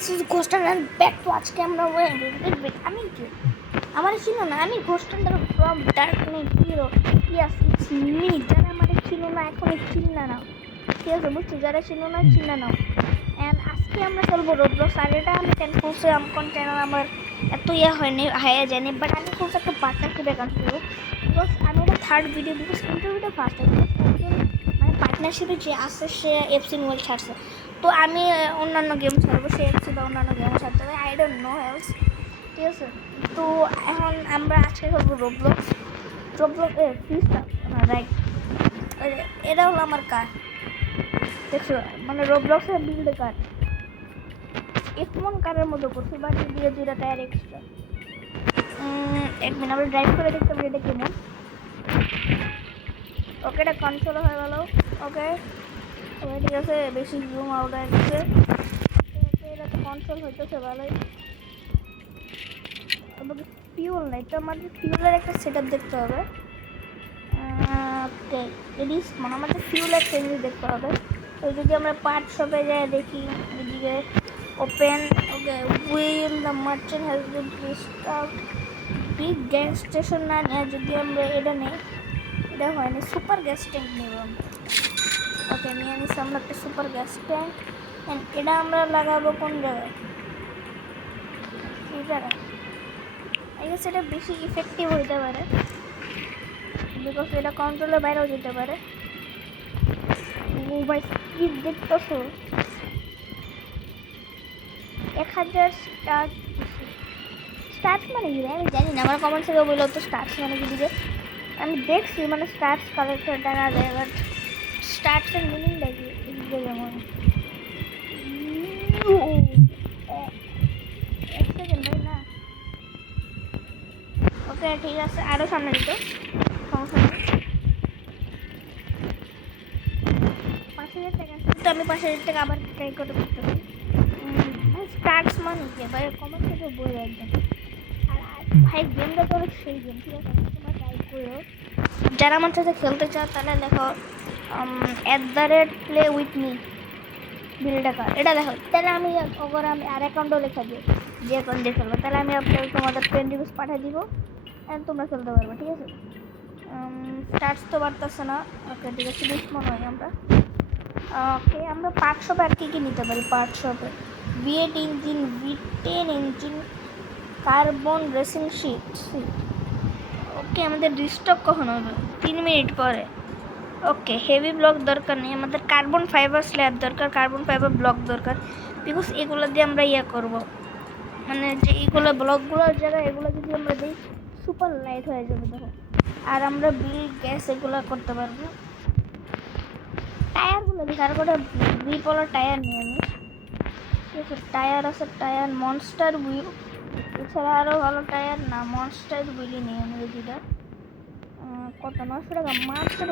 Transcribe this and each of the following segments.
this is Ghost and back to আজকে আমরা আমি কি আমার ছিল না আমি Ghost and from Darknet Hero yes it's me যারা আমাদের ছিল না এখন ছিল না ঠিক আছে বুঝছো যারা ছিল না ছিল না and আজকে আমরা খেলবো Roblox আর এটা আমি চ্যানেল আমকন চ্যানেল আমার এত হয়নি হায়া জানি বাট আমি খুব একটা পার্টনারশিপ অ্যাকাউন্ট করব বিকজ আমি এটা থার্ড ভিডিও বিকজ ইন্টারভিউটা ফার্স্ট একজন মানে পার্টনারশিপে যে আসছে সে এফসি মোবাইল ছাড়ছে তো আমি অন্যান্য গেম ছাড়বো সে এফসি বা অন্যান্য গেম ছাড়তে হবে আই ডোন্ট নো এলস ঠিক আছে তো এখন আমরা আজকে খেলবো রোবলক্স ফিসটা রাইট এটা হলো আমার কার দেখছো মানে রোবলক্সের বিল্ড কার এমন কারের মতো করছি বাট দিয়ে দুইটা টায়ার এক্সট্রা এক মিনিট আমরা ড্রাইভ করে দেখতে পারি এটা কেমন ওকে এটা কন্ট্রোল হয়ে গেল ওকে ঠিক আছে বেশি জুম আউট হয়ে গেছে এটা তো কন্ট্রোল হইতেছে ভালোই ফিউল নাই তো আমাদের ফিউলের একটা সেট আপ দেখতে হবে ওকে এডিস মানে আমাদের ফিউলের চেঞ্জ দেখতে হবে তো যদি আমরা পার্ট শপে যাই দেখি এদিকে open okay will the merchant has been restart big gas station না নিয়ে যদি আমরা এটা নেই এটা হয়নি সুপার গ্যাস ট্যাঙ্ক নেব আমরা ওকে নিয়ে নিচ্ছি আমরা একটা সুপার গ্যাস ট্যাঙ্ক অ্যান্ড এটা আমরা লাগাবো কোন জায়গায় এই জায়গায় আই গেস এটা বেশি ইফেক্টিভ হইতে পারে বিকজ এটা কন্ট্রোলের বাইরেও যেতে পারে মোবাইল কি দেখতেছো 1000 স্টার্ট মানে কি আমি জানি না আমার কমেন্ট থেকে বললো তো স্টার্টস মানে কি দিকে আমি দেখছি মানে স্টার্টস কালেক্টর টাকা দেয় বাট স্টার্টসের মিনিং দেখি এদিকে যেমন এক সেকেন্ড ভাই না ওকে ঠিক আছে আরও সামনে দিত সমস্যা নেই 5000 টাকা তো আমি 5000 টাকা আবার ট্রাই করতে পারি স্টার্টস মানে কি ভাই কমেন্ট থেকে বলে একদম আর ভাই গেমটা তো সেই গেম ঠিক আছে তোমরা ট্রাই করো যারা আমার সাথে খেলতে চাও তাহলে দেখো @play with me বিলটা কার এটা দেখো তাহলে আমি ওপর আমি আর অ্যাকাউন্টও লেখা দিই যে অ্যাকাউন্ট দিয়ে খেলবো তাহলে আমি আপনাকে তোমাদের ফ্রেন্ড রিকোয়েস্ট পাঠিয়ে দিব অ্যান্ড তোমরা খেলতে পারবে ঠিক আছে স্টার্টস তো বাড়তেছে না ওকে ঠিক আছে লিস্ট মনে হয় আমরা ওকে আমরা পার্ট শপে আর কী নিতে পারি পার্ট শপে V8 engine V10 engine carbon racing sheet okay আমাদের রিস্টক কখন হবে 3 মিনিট পরে ওকে হেভি ব্লক দরকার নেই আমাদের কার্বন ফাইবার স্ল্যাব দরকার কার্বন ফাইবার ব্লক দরকার বিকজ এগুলো দিয়ে আমরা করব মানে যে এইগুলো ব্লকগুলোর জায়গায় এগুলো যদি আমরা দিই সুপার লাইট হয়ে যাবে দেখো আর আমরা বিল গ্যাস এগুলো করতে পারবো টায়ারগুলো দিই আর করে গ্রিপওয়ালা টায়ার নিয়ে আমি ঠিক আছে টায়ার আছে টায়ার মনস্টার হুইল এছাড়া আরও ভালো টায়ার না মনস্টার হুইলই নিয়ে আমি দুটা কত 900 টাকা মাত্র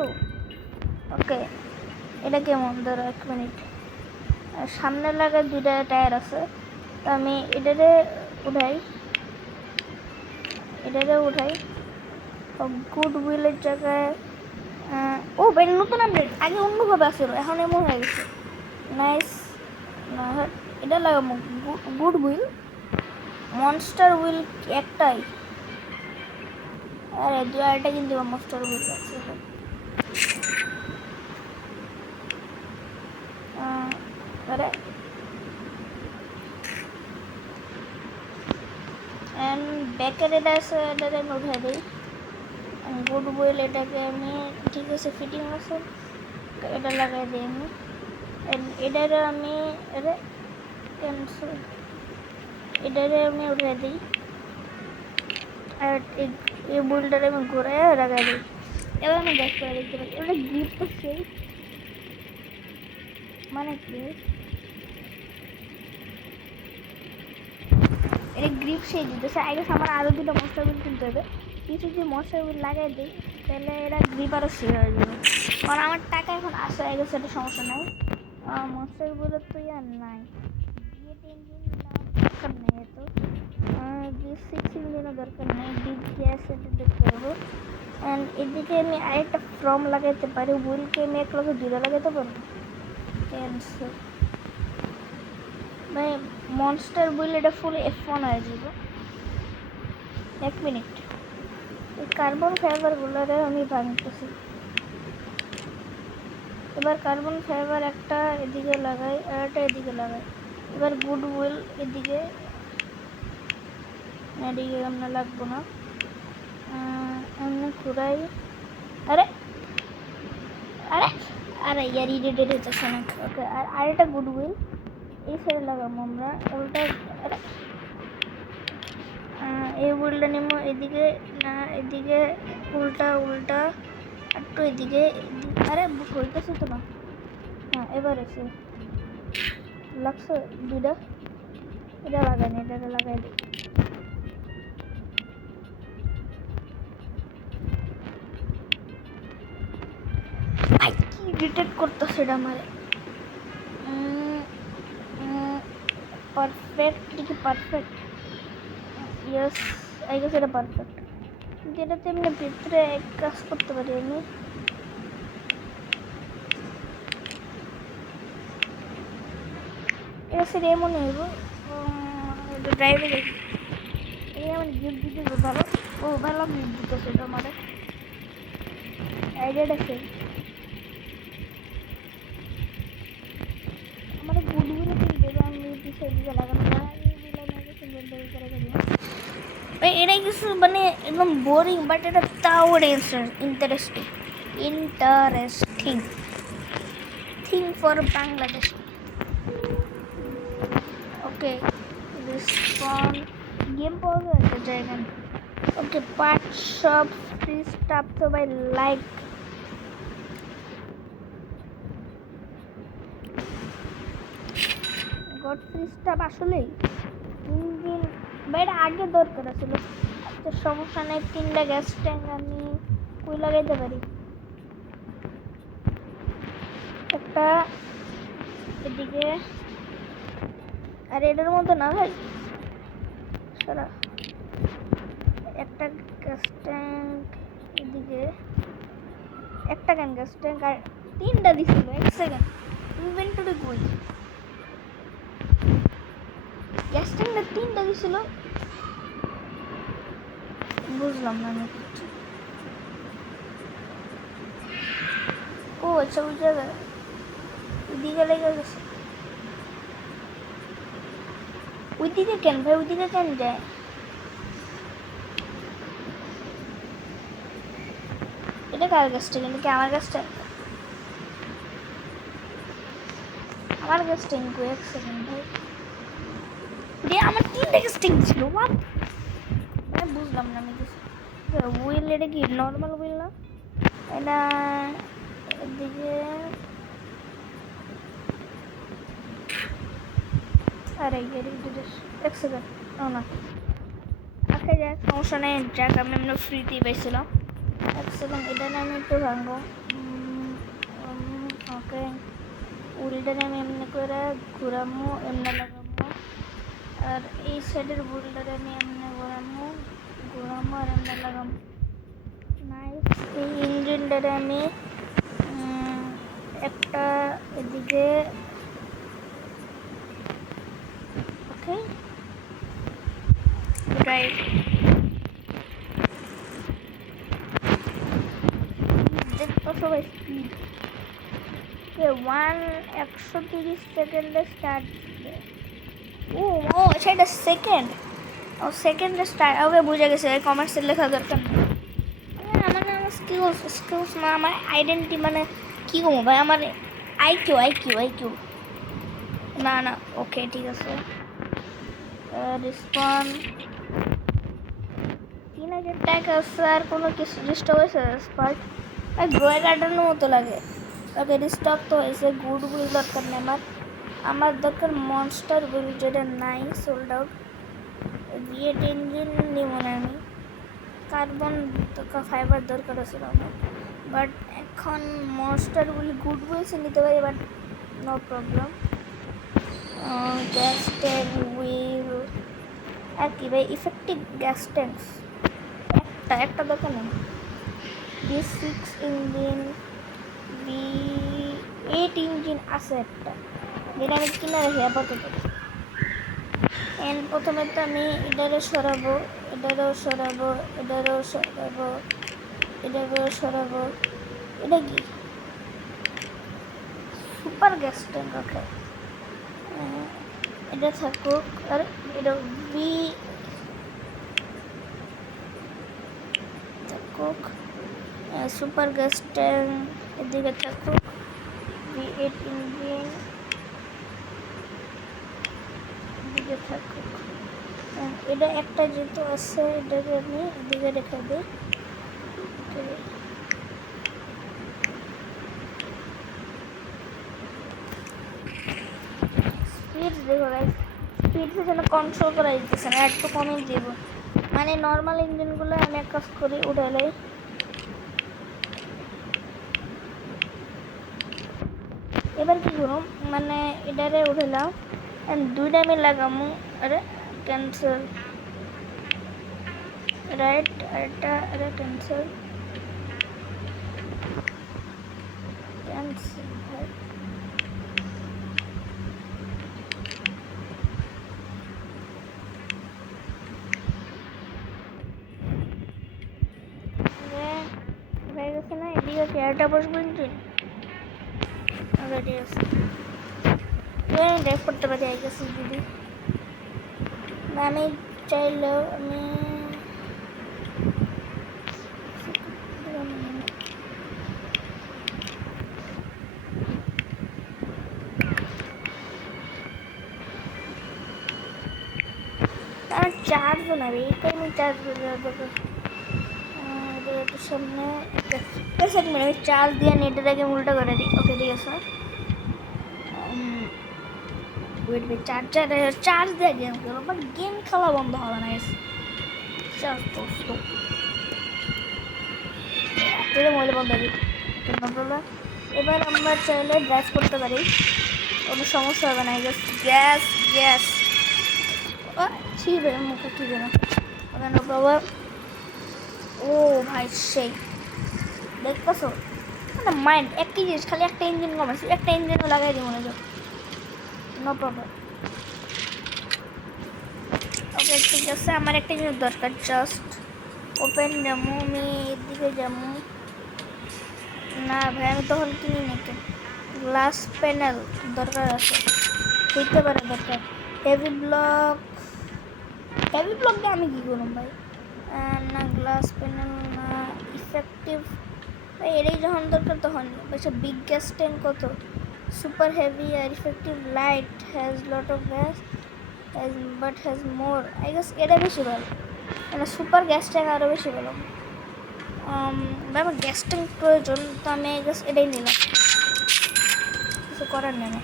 ওকে এটা কেমন ধরো 1 মিনিট সামনে লাগা দুইটা টায়ার আছে তো আমি এটারে উঠাই গুড হুইলের জায়গায় ও ভাই নতুন আপডেট আগে অন্যভাবে আসছিল এখন এমন হয়ে গেছে নাইস না এটা লাগাবো গুড হুইল মনস্টার হুইল একটাই আরে দু আরেকটা কিনতে মনস্টার হুইল আছে আরে অ্যান্ড ব্যাকের এটা আছে এটাতে আমি উঠে দিই গুড হুইল এটাকে আমি ঠিক আছে ফিটিং আছে এটা লাগাই দিই আমি এটারে আমি ক্যান্সেল এটারে আমি উঠে দিই আর এই বুলটারে আমি ঘুরে লাগাই দিই এবার আমি দেখতে পারি এটা গ্রিপ তো সেই মানে কি এটা গ্রিপ সেই দিতেছে আগে আমার আরও দুটো মশলা বিল কিনতে হবে কিছু যদি মশলা বিল লাগাই দিই তাহলে এরা গ্রিপ আরও সে হয়ে যাবে কারণ আমার টাকা এখন আসে হয়ে গেছে এটা সমস্যা নাই মশলা বিলের তো নাই ইঞ্জিন দরকার নেই তো V6 ইঞ্জিনও দরকার নেই ডিপ গ্যাস এটা দেখতে পারবো অ্যান্ড এদিকে আমি আরেকটা ফর্ম লাগাইতে পারি হুইলকে আমি এক লগে দুটো লাগাইতে পারবো ক্যান্সেল মানে মনস্টার বলে এটা ফুল F1 হয়ে যাব। 1 মিনিট, এই কার্বন ফাইবারগুলোরে আমি ভাঙতেছি। এবার কার্বন ফাইবার একটা এদিকে লাগাই আর একটা এদিকে লাগাই। এবার গুডউইল এদিকে আমরা লাগবো না, এমনি ঘুরাই। আরে আরে আরে ইয়ার ইডিটেড হচ্ছে না। ওকে, আর আরেকটা গুডউইল এই সাইডে লাগাবো আমরা। উল্টা এই উইলটা নেবো এদিকে না, এদিকে উল্টা উল্টা একটু এদিকে। আরে হইতেছে তো না। হ্যাঁ, এবার এসে লাগছে দুইটা। এটা লাগাই না, এটা লাগাই দিই। কি ডিটেক্ট করতেছে এটা আমার? পারফেক্ট, কি পারফেক্ট? ইয়েস, আই গেস এটা পারফেক্ট। যেটাতে এমনি ভিতরে এক কাজ করতে পারি আমি। এটা সেটা এমন হইব ড্রাইভে দেখি। এই আমার গিফট দিতে ভালো, ও ভালো গিফট দিতেছে এটা আমার আইডিয়াটা সেই। আমার গুডউইল দেবে, আমি পিছিয়ে দিকে লাগানো না, এটাই কিছু মানে একদম বোরিং, বাট এটা তাও interesting interesting thing for Bangladesh. Okay, respond game pause একটা জায়গা। ওকে, পার্ট সব ফ্রি স্টাফ তো by like. God free stuff আসলেই ইঞ্জিন বাইরে আগে দরকার ছিল। আচ্ছা সমস্যা নেই, 3টা গ্যাস ট্যাঙ্ক আমি কই লাগাইতে পারি। একটা এদিকে, আর এটার মতো না ভাই সারা। একটা গ্যাস ট্যাঙ্ক এদিকে, একটা কেন গ্যাস ট্যাঙ্ক, আর 3টা দিছিল। 1 সেকেন্ড, ইনভেন্টরি কই? গ্যাস ট্যাঙ্কটা 3টা দিছিল, বুঝলাম না আমি কিছু। ও আচ্ছা, ওই জায়গায় ওইদিকে লেগে গেছে। ওইদিকে কেন ভাই, ওইদিকে কেন যায়? এটা কার গাছটা? কিন্তু কি আমার গাছটা? আমার গাছটা ইনকো। 1 সেকেন্ড ভাই, আমার 3টা গ্যাস ট্যাঙ্ক ছিল। হোয়াট? আমি বুঝলাম না আমি কিছু। হুইল এটা কি নর্মাল হুইল না? এটা এদিকে, আরে এক সেকেন্ড। ও না, আচ্ছা যাক, সমস্যা নেই, যাক আমি এমনি ফ্রিতেই পাইছিলাম। 1 সেকেন্ড, এটা আমি একটু ভাঙবো। ওকে, উইলটারে আমি এমনি করে ঘুরামো, এমনি লাগামো। আর এই সাইডের উইলটারে আমি এমনি ঘুরামো আর এমনি লাগামো। নাইস। এই ইঞ্জিনটারে আমি একটা এদিকে। ওকে, ড্রাইভ। দেখতো সবাই স্পিড 130 সেকেন্ডে স্টার্ট। ও ও আচ্ছা, এটা সেকেন্ড। ও সেকেন্ডে স্টার্ট। ওকে, বুঝে গেছে, কমার্সের লেখা দরকার নেই। আমার স্কিলস না, আমার আইডেন্টি মানে কি কমো ভাই, আমার আইকিউ না না। ওকে ঠিক আছে, রেসপন্ড 3000 টাকা আছে। আর কোনো কিছু ডিস্টার্ব হয়েছে? স্পার্ট গ্রোয়ে গার্ডেনের মতো লাগে। ওকে, ডিস্টার্ব তো হয়েছে। গুড উইল দরকার নেই আমার দরকার মনস্টার উইল, যেটা নাই, সোল্ড আউট। ভিএট ইঞ্জিন নিব না আমি, কার্বন ফাইবার দরকার আছে আমার। বাট এখন মনস্টার উইল গুড উইলস নিতে পারি, but no problem. Gas tank will আর কি ভাই, ইফেক্টিভ গ্যাস ট্যাঙ্কস একটা দরকার নেই। V6 ইঞ্জিন, V8 ইঞ্জিন আছে একটা, যেটা আমি কিনে রাখি আপাতত। এন্ড প্রথমে তো আমি এটারও সরাবো, এটারও সরাবো, এটারও সরাবো, এটারও সরাবো। এটা কি সুপার গ্যাস ট্যাঙ্ক? ওকে, এটা থাকুক। আর এটা বি থাকুক, সুপার গ্যাস ট্যাঙ্ক এদিকে থাকুক, V8 ইঞ্জিন এদিকে থাকুক। এটা একটা যেহেতু আছে এটাকে আমি এদিকে রেখে দিই। স্পিড দেখো গাইস, স্পিড যেন কন্ট্রোল করা যেতেছে না, একটু কমই দিব। মানে নর্মাল ইঞ্জিনগুলো আমি এক কাজ করি উঠালাই। এবার কি করব, মানে এটারে উঠালাম দুইটা আমি লাগামু। আরে ক্যান্সেল, রাইট, এটা আরে ক্যান্সেল, ক্যান্সেল। হয়ে গেছে না? এদিকে চেয়ারটা বসবো কিন্তু রেডি আছে, ড্রাইভ করতে পারি আই গেছি দিদি। আমি চাইলেও আমি আমার চার্জও না রে, এই টাইমে চার্জ করে দেবো। সামনে এক মিনিট, আমি চার্জ দিয়ে নেটের উল্টা করে দিই। ওকে ঠিক আছে, ওয়েট ওয়েট, চার্জ দিয়ে গেম খেলো, বাট গেম খেলা বন্ধ হবে না। চার্জ তো মোবাইলে বন্ধ হয়ে গেছে। এবার আমরা চাইলে ড্রাইভ করতে পারি, কোনো সমস্যা হবে না। গ্যাস গ্যাস ছিঁড়বে মুখে, কি যেন নো প্রবলেম। ও ভাই সেই দেখতেছো মানে মাইন্ড একই জিনিস, খালি একটা ইঞ্জিন কমাইছি, একটা ইঞ্জিনও লাগাই দিই মনে যাও, নো প্রবলেম। ওকে ঠিক আছে, আমার একটা জিনিস দরকার, জাস্ট ওপেন যাবো আমি, এদিকে যাবো না ভাই, আমি তখন কিনি নাকি গ্লাস প্যানেল দরকার আছে, হইতে পারে দরকার। হেভি ব্লক, হেভি ব্লক দিয়ে আমি কী করুন ভাই? না গ্লাস প্যানেল না, ইফেক্টিভ ভাই এটাই যখন দরকার তখন। আচ্ছা বিগ গ্যাস ট্যাঙ্ক কত? সুপার হেভি আর effective light, has lot of gas but has more, I guess এটা বেশি ভালো, মানে সুপার গ্যাস ট্যাঙ্ক আরও বেশি ভালো। আমার গ্যাস ট্যাঙ্ক প্রয়োজন, তো আমি আই গেস এটাই নিলাম, কিছু করার নেই না।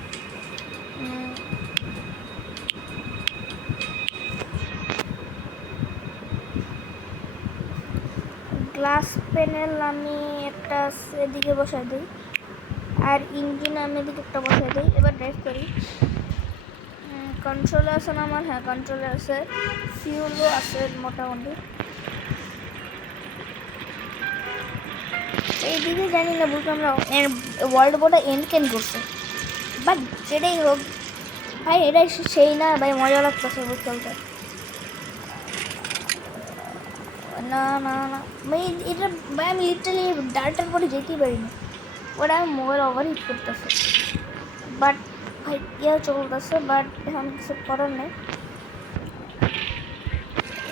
গ্লাস প্যানেল আমি একটা এদিকে বসাই দিই, আর ইঞ্জিন আমি এদিকে একটা বসাই দিই। এবার ড্রাইভ করি। কন্ট্রোল আছে না আমার? হ্যাঁ কন্ট্রোল আছে, ফিউলও আছে মোটামুটি। এইদিকে জানি না বুঝলাম আমরা ওয়ার্ল্ড বোর্ডে এন্ড কেন করছে, বাট যেটাই হোক ভাই এটাই সেই না ভাই, মজা লাগতেছে চলতে। না না না ভাই এটা ভাই আমি লিটারালি ডার্টার পরে যেতেই পারিনি, ওটা আমি মোবাইল ওভারহিট করতেছে, বাট ভাই ইয়ে চলতেছে, বাট এখন কিছু করার নেই।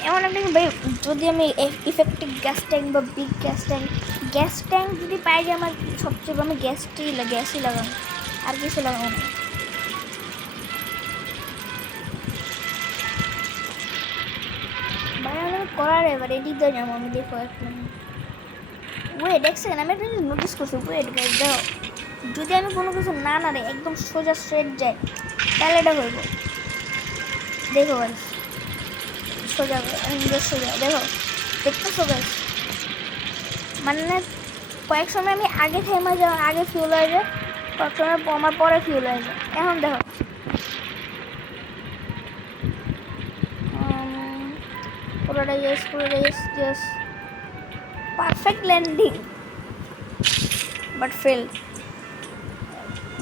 এমন একটা ভাই যদি আমি ইফেক্টিভ গ্যাস ট্যাঙ্ক বা বিগ গ্যাস ট্যাঙ্ক যদি পাই যে আমার সবচেয়ে আমি গ্যাসই লাগানো, আর কিছু লাগাবো না। ভাই আমি করার এবার এদিক দিয়ে যাবো আমি, দেখো এক মিনিট ওয়েট, দেখছেন আমি একটা নোটিস করছি, ওয়েট গাইস দেখো, যদি আমি কোনো কিছু না নাড়ে একদম সোজা স্ট্রেট যাই তাহলে এটা হইব। দেখো গাইস সোজা সোজা দেখো, দেখতেছো গাইস, মানে কয়েক সময় আমি আগে থেমে যাওয়া, আগে ফিউল হয়ে যায়, কয়েক সময় আমার পরে ফিউল হয়ে যায়। এখন দেখো পুরোটা yes perfect landing but fail.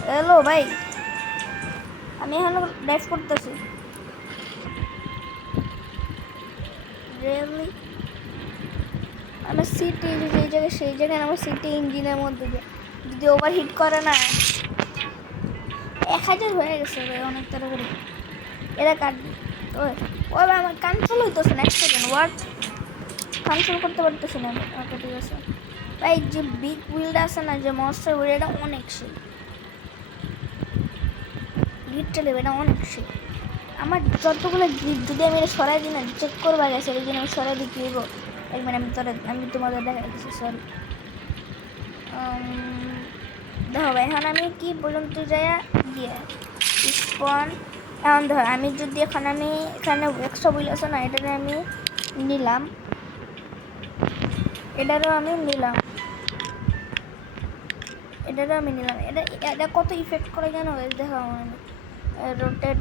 Hello ভাই আমি এখন ড্রাইভ করতেছি, রিয়েলি আমার সিটি যেই জায়গায় সেই জায়গায় আমার সিটি ইঞ্জিনের মধ্যে দিয়ে যদি ওভারহিট করে না 1000 হয়ে গেছে ভাই অনেক তাড়াতাড়ি এরা কাটবে ওই ওই আমার কন্ট্রোল হইতেছে না 1 সেকেন্ড ওয়াট কন্ট্রোল করতে পারতেছি না আমি ওকে ঠিক আছে ভাই যে বিগ উইলটা আছে না যে মনস্টার উইল এটা অনেক সেই লিটারালি এটা অনেক সেই আমার যতগুলো গ্রিপ যদি আমি এটা সরাই দিই না চেক করবা গেছে এই জন্য আমি সরাই দিতে দিব এক মিনিট আমি তোমাদের দেখা দিচ্ছি সরি দেখো ভাই এখন আমি কি পর্যন্ত যাই দিয়ে স্পন এখন ধর আমি যদি এখন আমি এখানে এক্সট্রা উইল আছে না এটা আমি নিলাম এটারও আমি নিলাম এটা কত ইফেক্ট করে জানো দেখো আমি রোটেট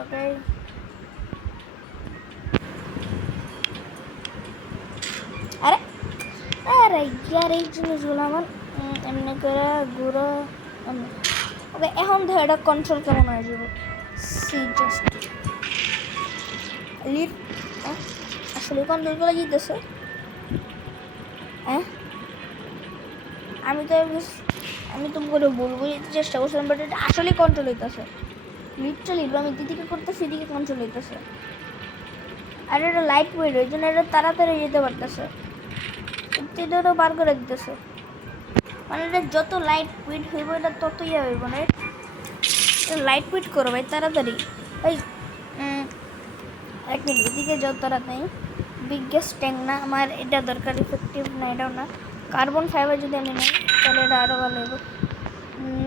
ওকে আরে আরে ইয়ার এই জিনিসগুলো আমার এমনি করে ঘুরো ওকে এখন ধর এটা কন্ট্রোল কেমন হয়ে যাবে সি জাস্ট লিড আসলে কন্ট্রোল করে জিতেছে হ্যাঁ আমি তো করে বলবো চেষ্টা করছিলাম বাট এটা আসলে কন্ট্রোল হইতেছে লিটারালি আমি দিদিকে করতেছি এদিকে কন্ট্রোল হইতেছে আর এটা লাইট ওয়েট ওই জন্য এটা তাড়াতাড়ি যেতে পারতেছে এটারও বার করে দিতেছে মানে এটা যত লাইট ওয়েট হইব এটা ততই হইব না লাইট ওয়েট করো ভাই তাড়াতাড়ি ভাই এক মিনিট এদিকে যত তাড়াতাড়ি বিগেস্ট ট্যাঙ্ক না আমার এটা দরকার ইফেক্টিভ না এটাও না কার্বন ফাইবার যদি আমি নিই তাহলে এটা আরও ভালো হইব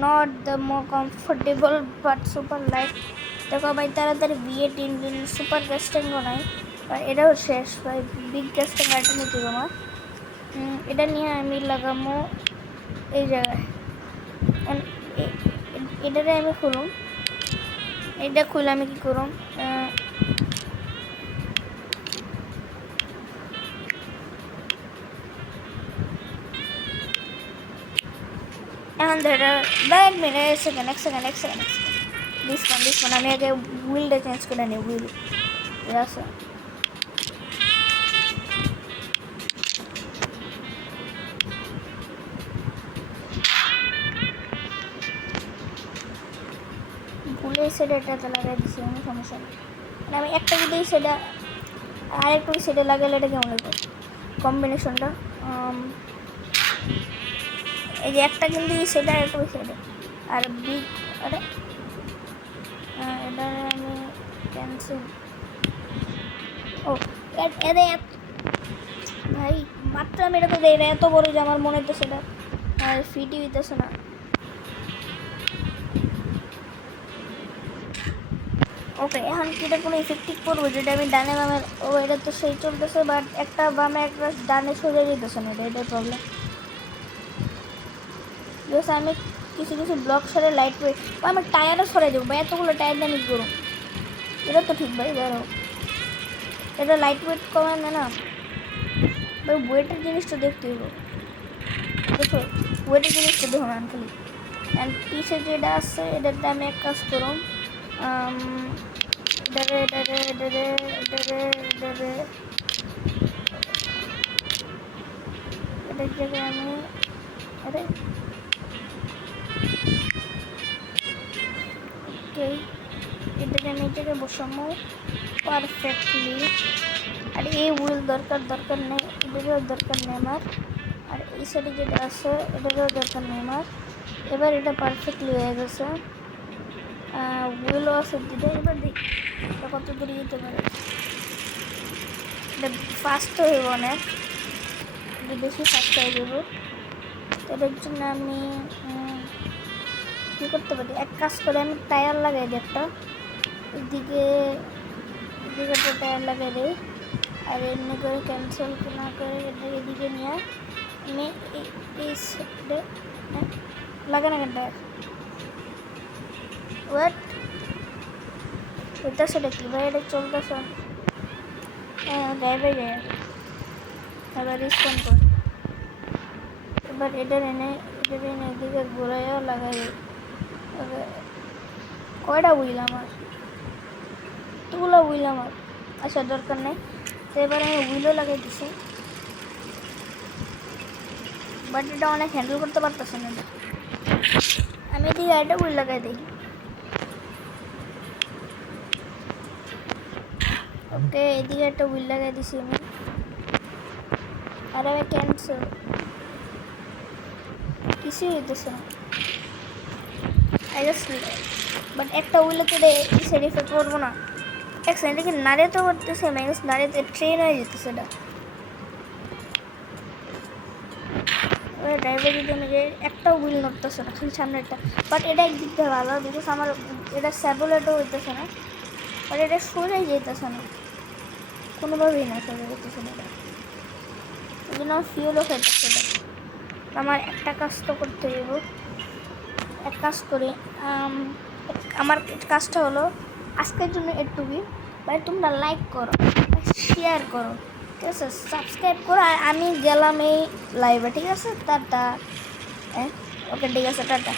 not the more comfortable but super light দেখো ভাই তাড়াতাড়ি V8 ইঞ্জিন সুপার গ্যাস ট্যাঙ্কও নাই আর এটাও শেষ ভাই বিগ গ্যাস ট্যাঙ্ক আইটেম নিতে আমার এটা নিয়ে আমি লাগামো এই জায়গায় এটারে আমি খুলুম এটা খুলে আমি কী করুম এখন ধরো এক মিনিট এক সেকেন্ড দিস আমি আগে হুইলটা চেঞ্জ করে নিই হুইল ঠিক আছে ভুলে এই সাইডে এটাতে লাগাই দিচ্ছি আমি সমস্যা নেই মানে আমি একটা যদি এই সাইডে আরেকটু ওই সাইডে লাগালে এটা কেমন লাগবে কম্বিনেশনটা এই যে একটা কিন্তু এই সাইডে আরেকটু ওই সাইডে আর বিগ আরে এটা আমি ক্যান্সেল ও এদের ভাই মাত্র আমি এটা তো দেই না এত বড় যে আমার মনে হচ্ছে সেটা আর ফিটি হইতেছে না ওকে এখন কি এটা কোনো ইফেক্টিভ করবো যেটা আমি ডানে বামে ও এটা তো সেই চলতেছে বাট একটা বামে একটা ডানে সোজা যেতেছে না এটাই প্রবলেম বিকজ আমি কিছু ব্লক সরে লাইট ওয়েট আমি টায়ারও সরাই দেবো ভাই এতগুলো টায়ার দামি করুন এটা তো ঠিক ভাই ধরো এটা লাইট ওয়েট কমে না ভাই ওয়েটের জিনিসটা দেখতে হইব দেখো ওয়েটের জিনিসটা দেখুন খালি অ্যান্ড পিসে যেটা আছে এটাতে আমি এক কাজ করুন এটার জায়গায় আমি আরে ওকে এটাকে আমি এই জায়গায় বসাবো পারফেক্টলি আর এই হুইল দরকার নেই এটারও দরকার নেই আমার আর এই সাইডে যেটা আছে এটারও দরকার নেই আমার এবার এটা পারফেক্টলি হয়ে গেছে হুইলও আছে দুটো এবার দেখি এটা কত দূরে যেতে পারে এটা ফাস্ট হইব অনেক বেশি ফাস্ট হয়ে যাব এটার জন্য আমি কী করতে পারি এক কাজ করে আমি টায়ার লাগাই দিই একটা এদিকে একটা টায়ার লাগাই দিই আর এমনি করে ক্যান্সেল না করে এদিকে নিয়ে আমি এই সাইডে লাগে না টায়ার ওয়েট এটা সেটা কী ভাই এটা চলতেছে হ্যাঁ ড্রাইভার যায় এবার রিস্পন্ড কর এবার এটার এনে এদিকে ঘোরাইও লাগাই কয়টা উইল আমার এতগুলো উইল আমার আচ্ছা দরকার নেই। তো এবার আমি হুইলও লাগাই দিছি, বাট এটা অনেক হ্যান্ডেল করতে পারতেছে না এটা। আমি এদিকে গাড়িটা হুইল লাগাই দিই। ওকে, এদিকে একটা হুইল লাগাই দিছি আমি। আর আমি ক্যান্সেল, কিছুই হইতেছে না। আই জাস্ট, বাট একটা হুইলে তো সেট ইফেক্ট করবো না। এক সেকেন্ড, কি নাড়িয়ে তো করতেছে ম্যাগনেস, নাড়িয়ে ট্রেন হয়ে যেতেছে এটা। ড্রাইভার যদি আমি একটা হুইল নড়তেছে না, খালি সামনে একটা। বাট এটা একদিক দিয়ে ভালো, বিকজ আমার এটা স্যাবলেটও হইতেছে না, বাট এটা সোজাই যেতেছে না, কোনোভাবেই না সোজা যেতেছে না এটা। ওই জন্য আমার ফিউলও খাইতেছে এটা। আমার একটা কাজ তো করতে হইব। এক কাজ করি, আমার কাজটা হলো আজকের জন্য এটুকুই। ভাই তোমরা লাইক করো, শেয়ার করো, ঠিক আছে, সাবস্ক্রাইব করো। আর আমি গেলাম এই লাইভে, ঠিক আছে, টাটা। হ্যাঁ, ওকে, ঠিক আছে, টাটা।